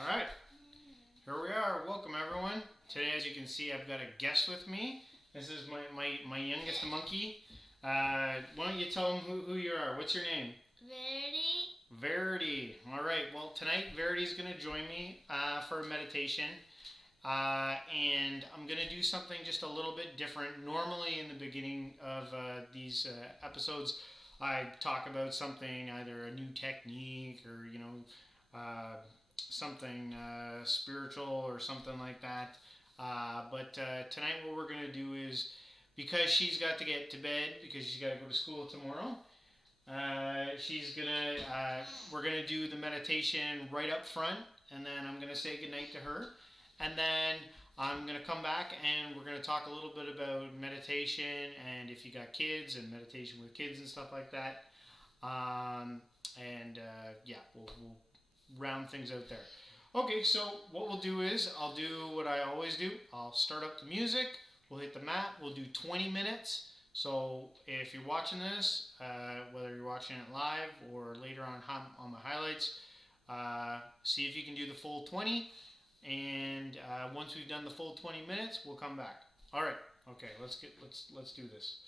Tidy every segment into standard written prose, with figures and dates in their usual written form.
All right, here we are. Welcome, everyone. Today, as you can see, I've got a guest with me. This is my youngest monkey. Why don't you tell them who you are? What's your name? Verity. Verity. All right, well, tonight, Verity's going to join me for a meditation. And I'm going to do something just a little bit different. Normally, in the beginning of these episodes, I talk about something, either a new technique or, something spiritual or something like that. But tonight, what we're going to do is because she's got to get to bed because she's got to go to school tomorrow. We're gonna do the meditation right up front, and then I'm gonna say goodnight to her, and then I'm gonna come back and we're gonna talk a little bit about meditation and if you got kids and meditation with kids and stuff like that. Yeah, we'll round things out there. Okay, so what we'll do is I'll do what I always do. I'll start up the music. We'll hit the mat. We'll do 20 minutes. So if you're watching this, whether you're watching it live or later on my highlights, see if you can do the full 20. And once we've done the full 20 minutes, we'll come back. All right. Okay. Let's do this.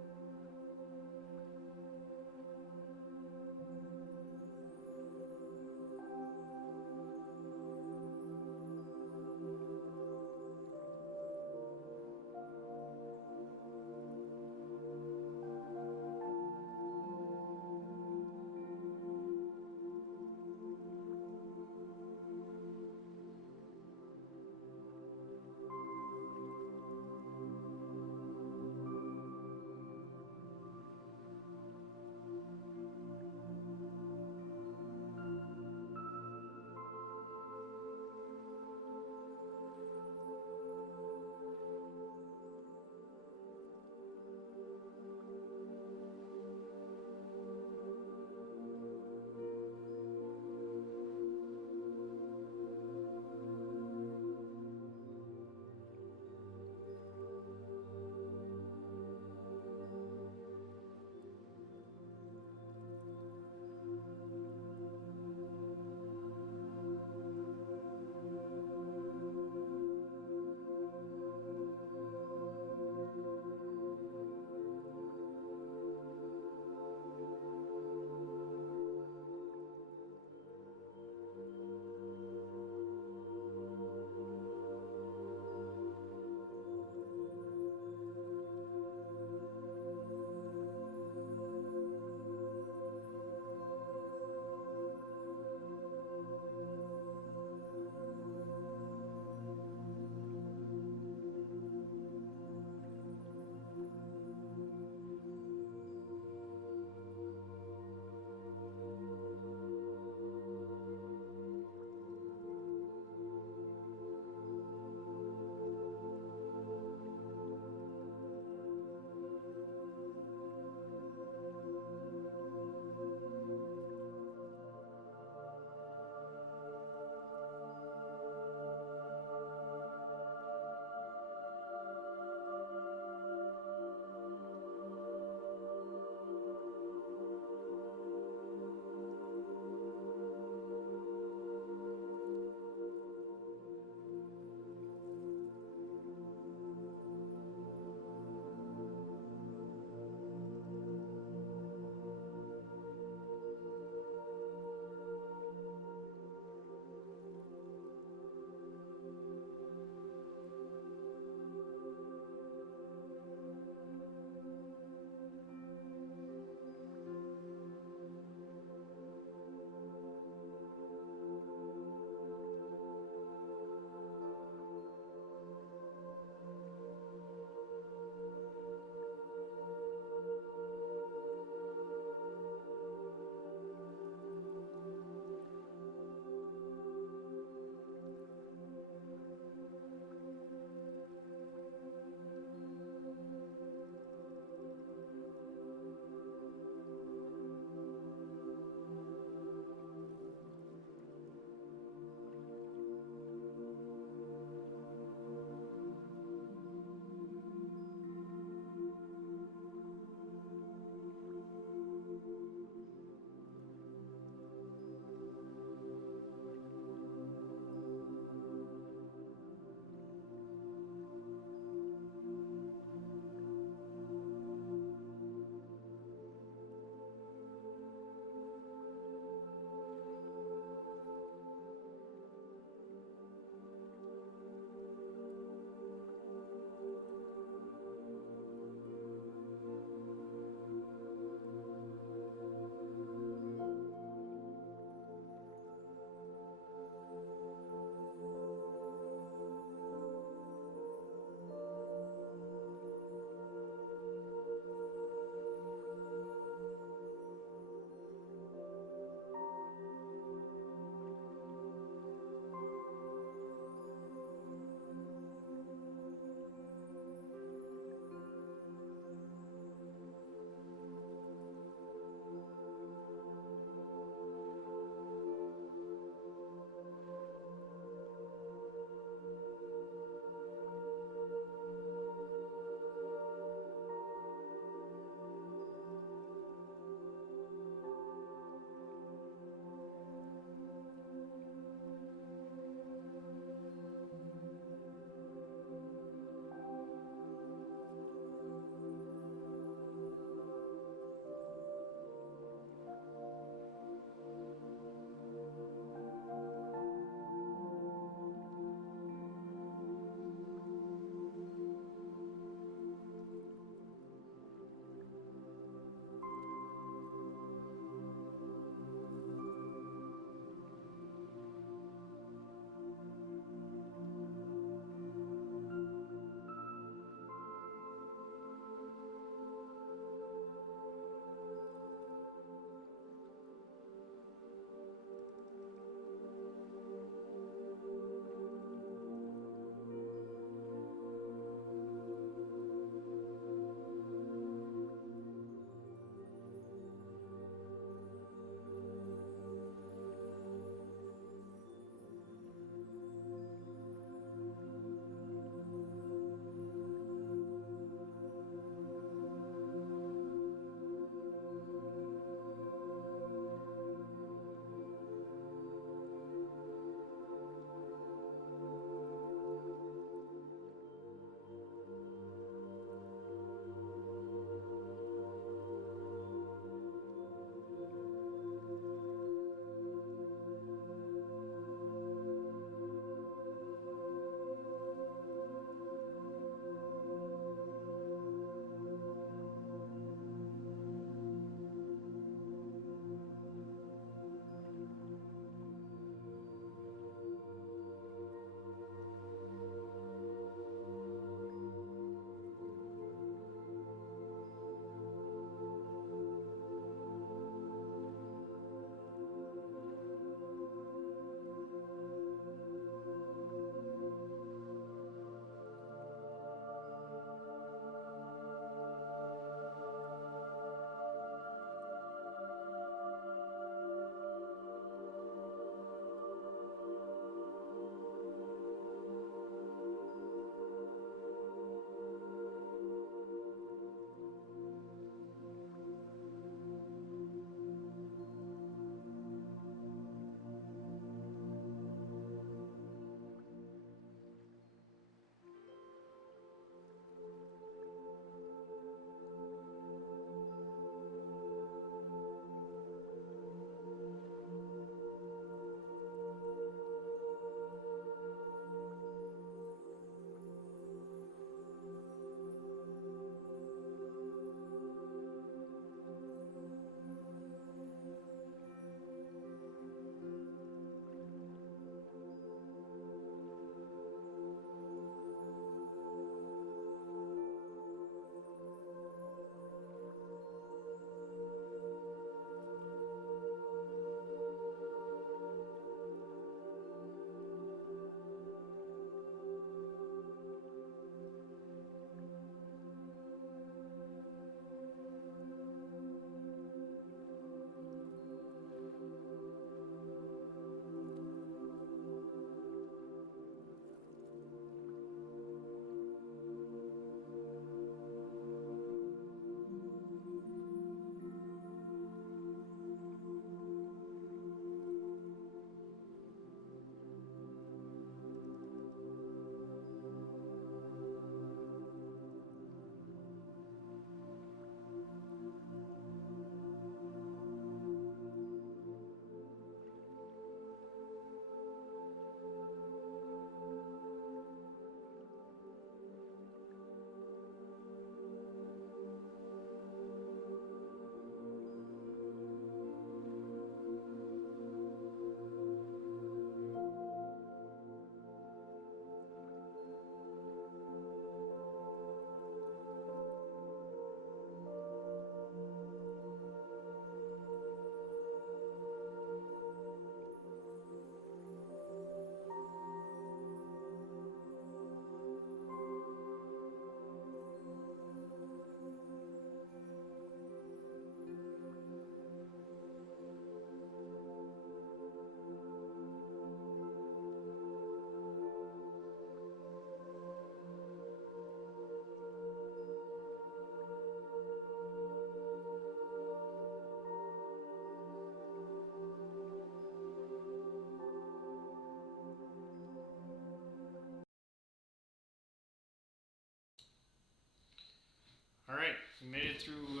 All right, we made it through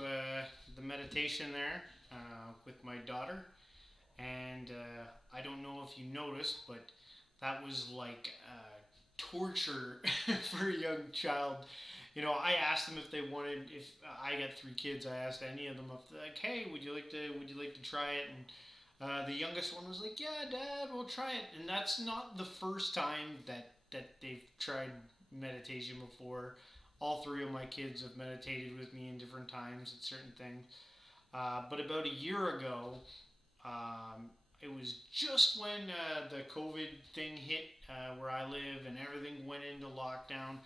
the meditation there with my daughter, and I don't know if you noticed, but that was like torture for a young child. You know, I asked them if they wanted. If I got three kids, I asked any of them if like, hey, would you like to try it? And the youngest one was like, yeah, Dad, we'll try it. And that's not the first time that they've tried meditation before. All three of my kids have meditated with me in different times at certain things. But about a year ago, it was just when the COVID thing hit where I live and everything went into lockdown.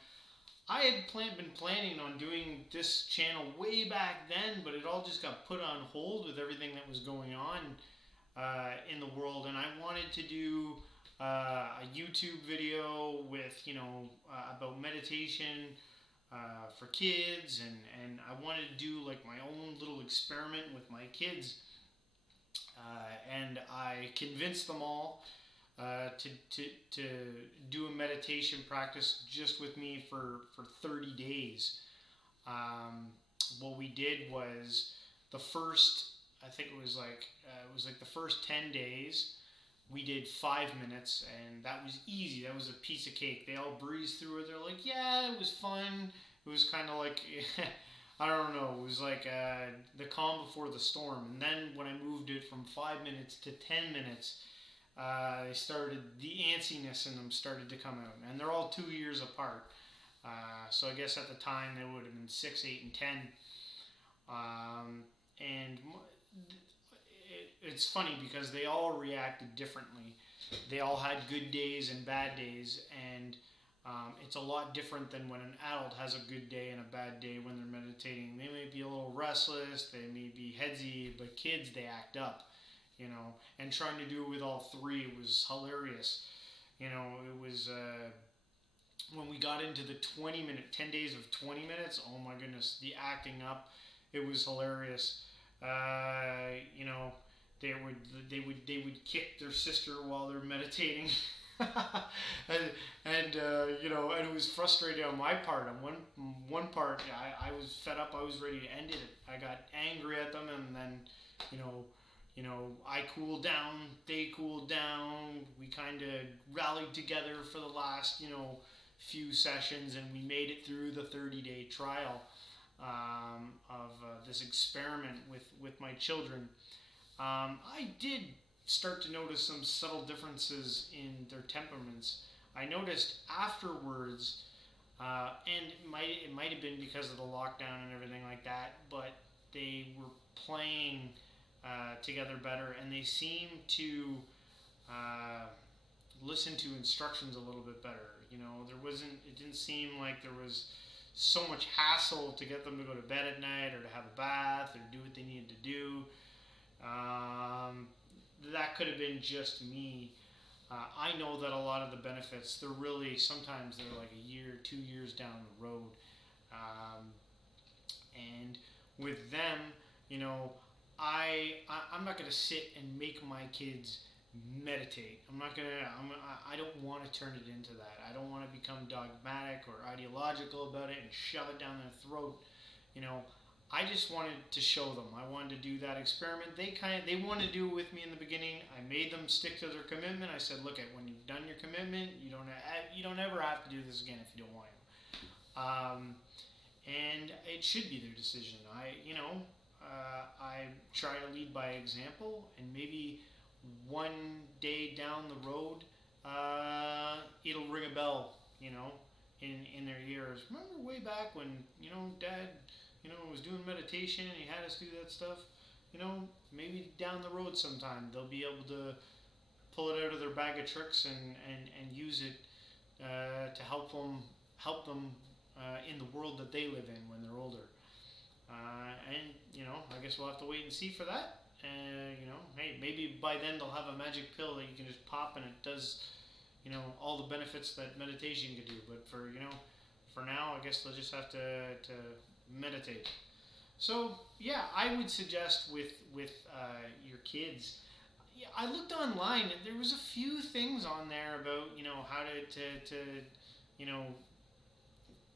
I had been planning on doing this channel way back then, but it all just got put on hold with everything that was going on in the world. And I wanted to do a YouTube video with, about meditation for kids, and I wanted to do like my own little experiment with my kids. And I convinced them all to do a meditation practice just with me for 30 days. Um, what we did was the first, I think it was like the first 10 days, we did 5 minutes, and that was easy. That was a piece of cake. They all breezed through it. They're like, yeah, it was fun. It was kind of like, I don't know, it was like the calm before the storm. And then when I moved it from 5 minutes to 10 minutes, the antsiness in them started to come out. And they're all 2 years apart. So I guess at the time they would have been 6, 8, and 10. And it's funny because they all reacted differently. They all had good days and bad days, and it's a lot different than when an adult has a good day and a bad day when they're meditating. They may be a little restless, they may be headsy, but kids, they act up, and trying to do it with all three was hilarious. It was when we got into the 10 days of 20 minutes, oh my goodness, the acting up, it was hilarious. You know, they would kick their sister while they're meditating. And it was frustrating on my part. On one part, I was fed up. I was ready to end it. I got angry at them, and then you know I cooled down. They cooled down. We kind of rallied together for the last few sessions, and we made it through the 30-day trial of this experiment with my children. I did start to notice some subtle differences in their temperaments. I noticed afterwards, and it might have been because of the lockdown and everything like that, but they were playing together better, and they seemed to listen to instructions a little bit better. It didn't seem like there was so much hassle to get them to go to bed at night or to have a bath or do what they needed to do. That could have been just me. I know that a lot of the benefits, sometimes they're like a year, 2 years down the road. And with them, I'm not going to sit and make my kids meditate. I don't want to turn it into that. I don't want to become dogmatic or ideological about it and shove it down their throat. I just wanted to show them. I wanted to do that experiment. They wanted to do it with me in the beginning. I made them stick to their commitment. I said, look, when you've done your commitment, you don't ever have to do this again if you don't want to. And it should be their decision. I try to lead by example, and maybe one day down the road, it'll ring a bell, in their ears. Remember way back when, Dad, was doing meditation and he had us do that stuff? Maybe down the road sometime they'll be able to pull it out of their bag of tricks and use it to help them in the world that they live in when they're older. I guess we'll have to wait and see for that. Hey, maybe by then they'll have a magic pill that you can just pop and it does, all the benefits that meditation could do. But for now, I guess they'll just have to meditate. So yeah, I would suggest with your kids. Yeah, I looked online and there was a few things on there about how to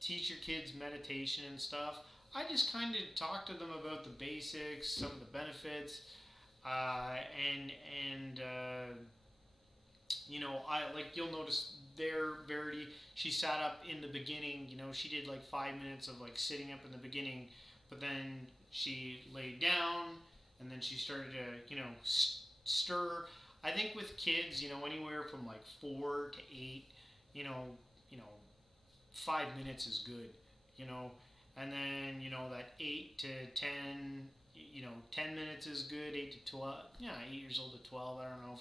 teach your kids meditation and stuff. I just kind of talk to them about the basics, some of the benefits, and I like you'll notice there, Verity. She sat up in the beginning. She did like 5 minutes of like sitting up in the beginning, but then she laid down, and then she started to stir. I think with kids, anywhere from like 4 to 8, you know, you know, 5 minutes is good, you know, and then that 8 to 10, 10 minutes is good. 8 to 12, yeah, 8 years old to 12. I don't know,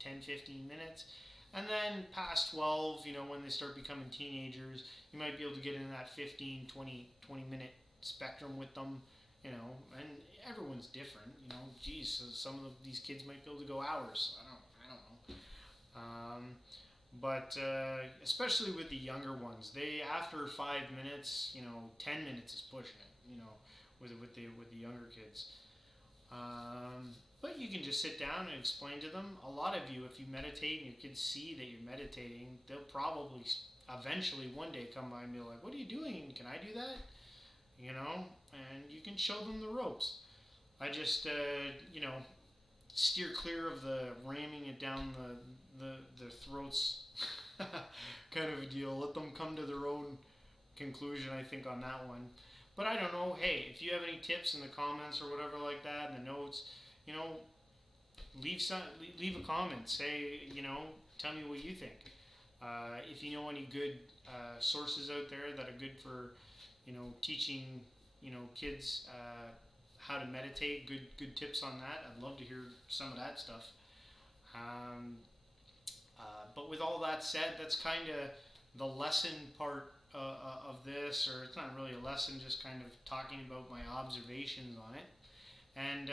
10, 15 minutes. And then past 12, when they start becoming teenagers, you might be able to get in that 15, 20 minute spectrum with them, and everyone's different, geez, so some of these kids might be able to go hours. I don't know. But especially with the younger ones, they after 5 minutes, 10 minutes is pushing it, with the younger kids. But you can just sit down and explain to them. A lot of you, if you meditate and your kids see that you're meditating, they'll probably eventually one day come by and be like, "What are you doing? Can I do that?" And you can show them the ropes. I just, steer clear of the ramming it down their throats kind of a deal. Let them come to their own conclusion, I think, on that one. But I don't know. Hey, if you have any tips in the comments or whatever like that, in the notes, leave a comment. Say, tell me what you think. If you know any good sources out there that are good for, teaching, kids how to meditate, good tips on that. I'd love to hear some of that stuff. But with all that said, that's kind of the lesson part of this, or it's not really a lesson, just kind of talking about my observations on it. And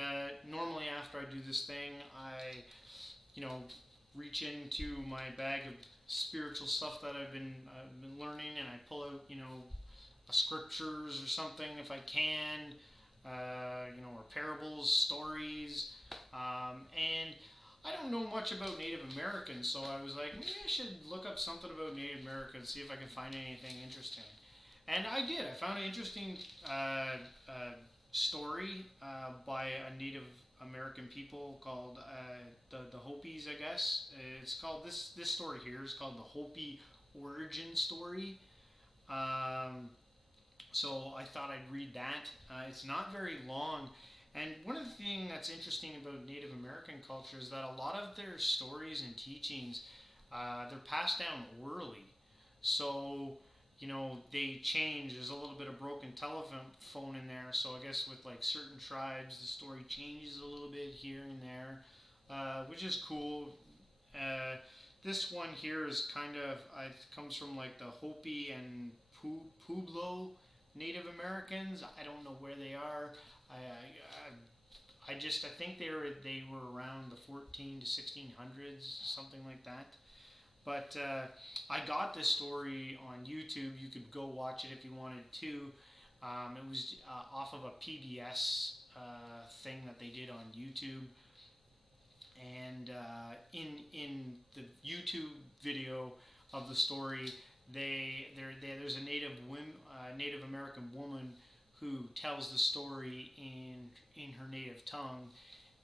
normally after I do this thing, I, reach into my bag of spiritual stuff that I've been learning, and I pull out, scriptures or something if I can, or parables, stories, and I don't know much about Native Americans, so I was like, maybe I should look up something about Native Americans, see if I can find anything interesting. And I did. I found an interesting story by a Native American people called the Hopis, I guess. It's called this story here is called the Hopi origin story. So I thought I'd read that. It's not very long. And one of the things that's interesting about Native American culture is that a lot of their stories and teachings, they're passed down orally. So, they change. There's a little bit of broken telephone in there. So I guess with like certain tribes, the story changes a little bit here and there, which is cool. This one here is kind of, it comes from like the Hopi and Pueblo Native Americans. I don't know where they are. I think they were around the 14 to 1600s, something like that. But I got this story on YouTube. You could go watch it if you wanted to. It was off of a PBS thing that they did on YouTube. And in the YouTube video of the story, there's a Native American woman who tells the story in her native tongue,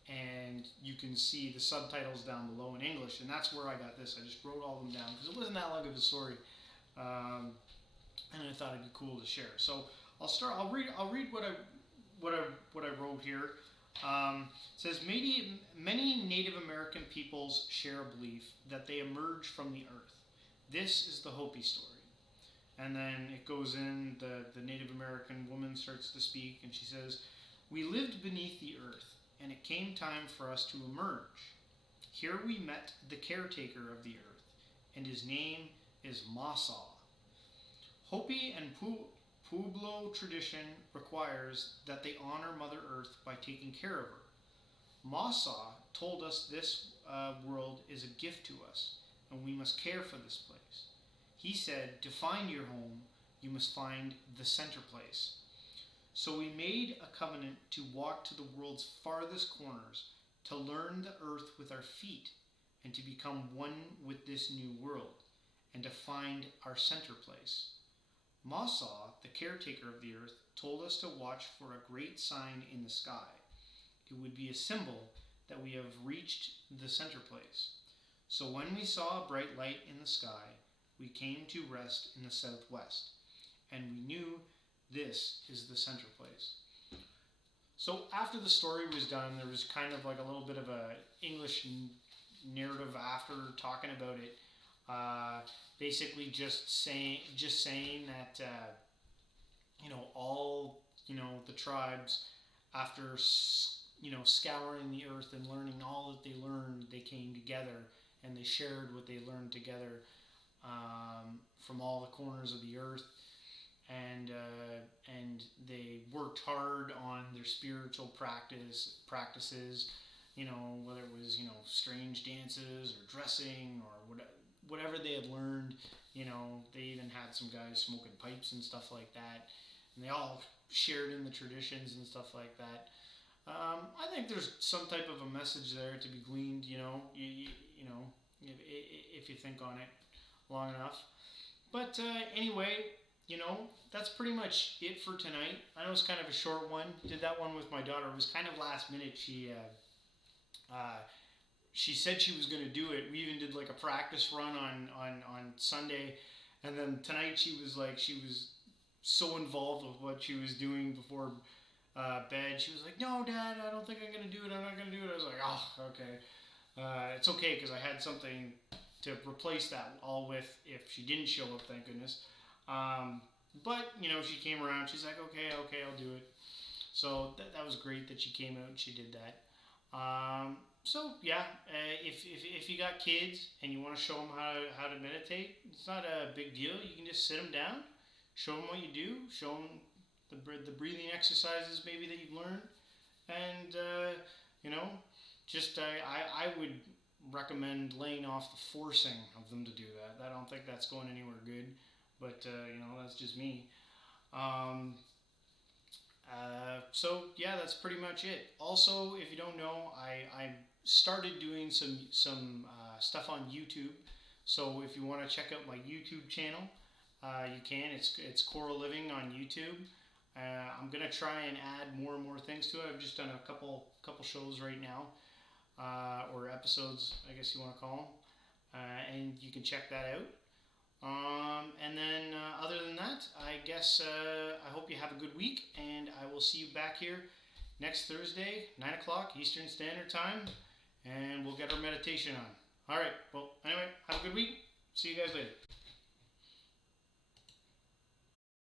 and you can see the subtitles down below in English, and that's where I got this. I just wrote all of them down because it wasn't that long of a story, and I thought it'd be cool to share. So I'll read what I wrote here. It says many Native American peoples share a belief that they emerge from the earth. This is the Hopi story. And then it goes in, the Native American woman starts to speak, and she says, "We lived beneath the earth, and it came time for us to emerge. Here we met the caretaker of the earth, and his name is Masa. Hopi and Pueblo tradition requires that they honor Mother Earth by taking care of her. Masa told us this world is a gift to us, and we must care for this place. He said, to find your home, you must find the center place. So we made a covenant to walk to the world's farthest corners, to learn the earth with our feet, and to become one with this new world, and to find our center place. Masa, the caretaker of the earth, told us to watch for a great sign in the sky. It would be a symbol that we have reached the center place. So when we saw a bright light in the sky, we came to rest in the southwest, and we knew this is the center place. So after the story was done, there was kind of like a little bit of a English narrative after talking about it. Basically, just saying that all the tribes, after scouring the earth and learning all that they learned, they came together and they shared what they learned together, from all the corners of the earth, and they worked hard on their spiritual practices. Whether it was strange dances or dressing or whatever they had learned. They even had some guys smoking pipes and stuff like that, and they all shared in the traditions and stuff like that. I think there's some type of a message there to be gleaned. If you think on it long enough. But anyway, that's pretty much it for tonight. I know it's kind of a short one. Did that one with my daughter. It was kind of last minute. She said she was going to do it. We even did like a practice run on Sunday, and then tonight she was so involved with what she was doing before bed. She was like, "No, Dad, I don't think I'm going to do it. I'm not going to do it." I was like, "Oh, okay." It's okay because I had something to replace that all with if she didn't show up. Thank goodness. But she came around. She's like, "Okay, I'll do it." So that was great that she came out and she did that. So yeah, if you got kids and you want to show them how to meditate, it's not a big deal. You can just sit them down, show them what you do, show them the breathing exercises maybe that you've learned, and I would recommend laying off the forcing of them to do that. I don't think that's going anywhere good, but that's just me. Um, so yeah, that's pretty much it. Also, if you don't know, I started doing some stuff on YouTube. So if you want to check out my YouTube channel, you can. It's Coral Living on YouTube. I'm gonna try and add more and more things to it. I've just done a couple shows right now, or episodes, I guess you want to call them, and you can check that out. And then other than that, I guess I hope you have a good week, and I will see you back here next Thursday, 9 o'clock Eastern Standard Time, and we'll get our meditation on. All right. Well, anyway, have a good week. See you guys later.